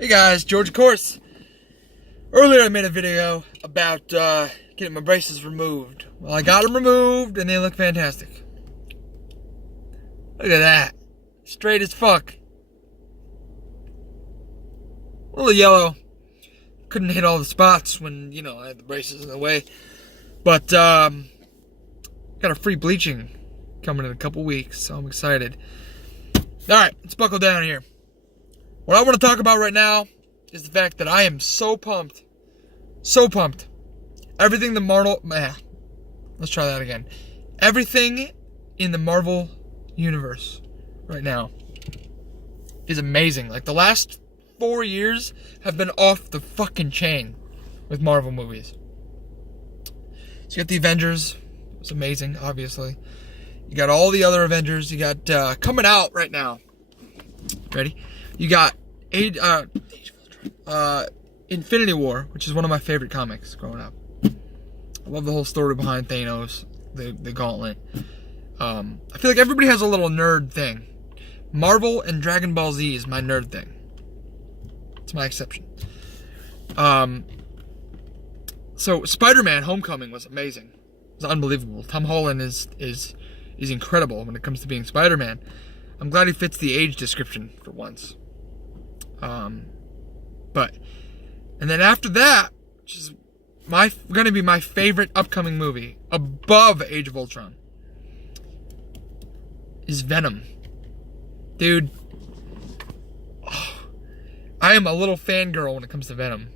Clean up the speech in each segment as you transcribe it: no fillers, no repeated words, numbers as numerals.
Hey guys, George of course. Earlier I made a video about getting my braces removed. Well, I got them removed and they look fantastic. Look at that. Straight as fuck. A little yellow. Couldn't hit all the spots when, I had the braces in the way. But, got a free bleaching coming in a couple weeks, so I'm excited. Alright, let's buckle down here. What I want to talk about right now is the fact that I am so pumped. So pumped. Everything the Marvel... Let's try that again. Everything in the Marvel universe right now is amazing. Like, the last 4 years have been off the fucking chain with Marvel movies. So you got the Avengers. It's amazing, obviously. You got all the other Avengers. You got coming out right now. Ready? You got Infinity War, which is one of my favorite comics growing up. I love the whole story behind Thanos, the gauntlet. I feel like everybody has a little nerd thing. Marvel and Dragon Ball Z is my nerd thing. It's my exception. So Spider-Man Homecoming was amazing. It was unbelievable. Tom Holland is incredible when it comes to being Spider-Man. I'm glad he fits the age description for once. And then after that, which is going to be my favorite upcoming movie, above Age of Ultron, is Venom. Dude, I am a little fangirl when it comes to Venom.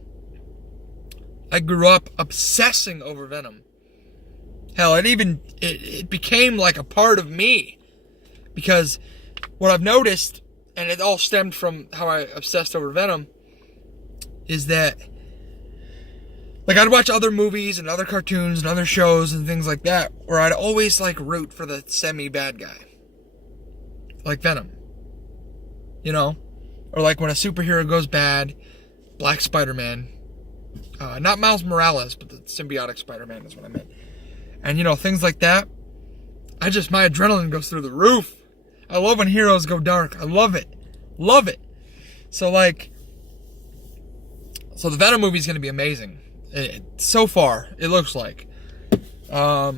I grew up obsessing over Venom. Hell, it became like a part of me. Because what I've noticed, and it all stemmed from how I obsessed over Venom, is that, like, I'd watch other movies and other cartoons and other shows and things like that, where I'd always, like, root for the semi-bad guy. Like Venom. Or like when a superhero goes bad, Black Spider-Man. Not Miles Morales, but the symbiotic Spider-Man is what I meant. And, things like that. My adrenaline goes through the roof. I love when heroes go dark. I love it. Love it. So the Venom movie is going to be amazing. So far, it looks like. I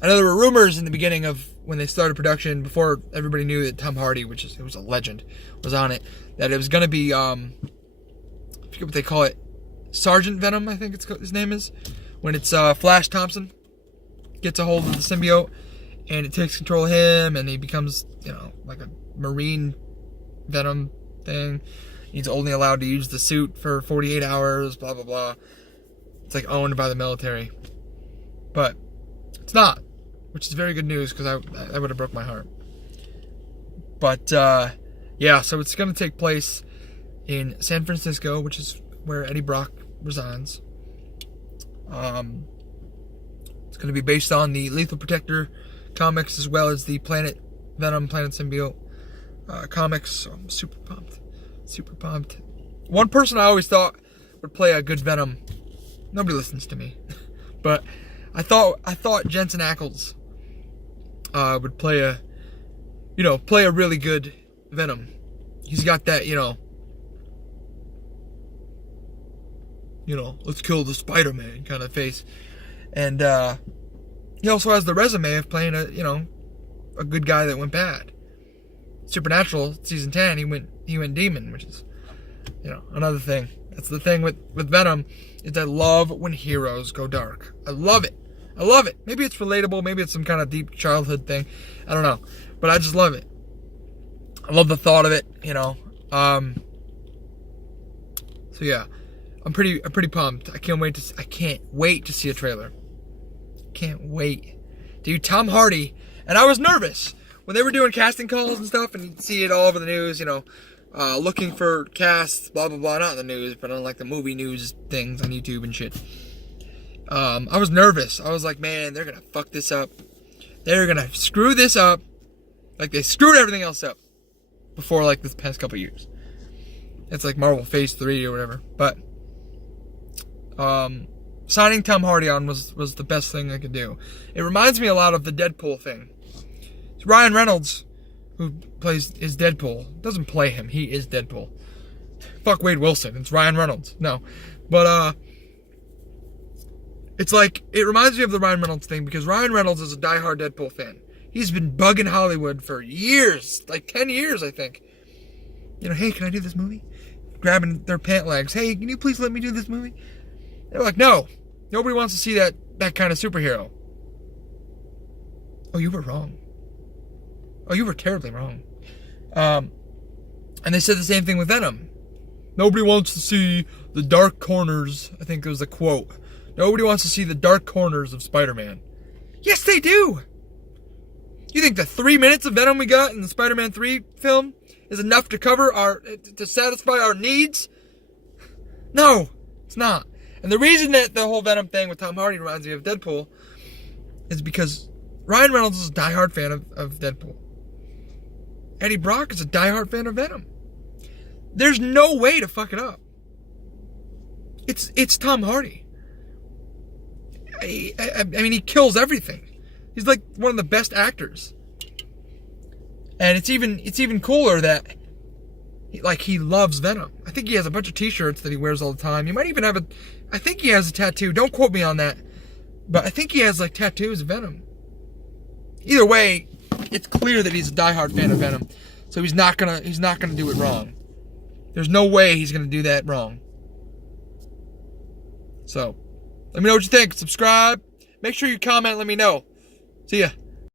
know there were rumors in the beginning of when they started production, before everybody knew that Tom Hardy, it was a legend, was on it, that it was going to be, I forget what they call it, Sergeant Venom, I think his name is, when it's Flash Thompson gets a hold of the symbiote, and it takes control of him, and he becomes, like a marine Venom thing. He's only allowed to use the suit for 48 hours, blah, blah, blah. It's like owned by the military. But it's not, which is very good news, because I would have broke my heart. But, yeah, so it's going to take place in San Francisco, which is where Eddie Brock resides. It's going to be based on the Lethal Protector comics, as well as the Planet Venom, Planet Symbiote comics. So I'm super pumped. Super pumped. One person I always thought would play a good Venom. Nobody listens to me. But I thought Jensen Ackles would play a really good Venom. He's got that, let's kill the Spider-Man kind of face. And he also has the resume of playing a good guy that went bad. Supernatural season 10, he went demon, which is another thing. That's the thing with Venom, is I love when heroes go dark. I love it. Maybe it's relatable, maybe it's some kind of deep childhood thing. I don't know. But I just love it. I love the thought of it, So yeah, I'm pretty pumped. I can't wait to see a trailer. Can't wait. Dude, Tom Hardy, and I was nervous when they were doing casting calls and stuff, and you'd see it all over the news, looking for casts, blah, blah, blah. Not in the news, but on, like, the movie news things on YouTube and shit. I was nervous. I was like, man, they're going to fuck this up. They're going to screw this up like they screwed everything else up before, like, this past couple years. It's like Marvel Phase 3 or whatever. But, signing Tom Hardy on was the best thing I could do. It reminds me a lot of the Deadpool thing. Ryan Reynolds, who is Deadpool, doesn't play him. He is Deadpool. fuck Wade Wilson. It's Ryan Reynolds. No. But, it's like, it reminds me of the Ryan Reynolds thing because Ryan Reynolds is a diehard Deadpool fan. He's been bugging Hollywood for years, like 10 years, I think. You know, hey, can I do this movie? Grabbing their pant legs. Hey, can you please let me do this movie? They're like, no. Nobody wants to see that kind of superhero. Oh, you were wrong. Oh, you were terribly wrong. And they said the same thing with Venom. Nobody wants to see the dark corners. I think it was the quote. Nobody wants to see the dark corners of Spider-Man. Yes, they do. You think the 3 minutes of Venom we got in the Spider-Man 3 film is enough to to satisfy our needs? No, it's not. And the reason that the whole Venom thing with Tom Hardy reminds me of Deadpool is because Ryan Reynolds is a diehard fan of Deadpool. Eddie Brock is a diehard fan of Venom. There's no way to fuck it up. It's Tom Hardy. I mean, he kills everything. He's like one of the best actors. And it's even cooler that he loves Venom. I think he has a bunch of t-shirts that he wears all the time. He might even have I think he has a tattoo. Don't quote me on that. But I think he has like tattoos of Venom. Either way, it's clear that he's a diehard fan of Venom. So he's not gonna do it wrong. There's no way he's gonna do that wrong. So let me know what you think. Subscribe. Make sure you comment. Let me know. See ya.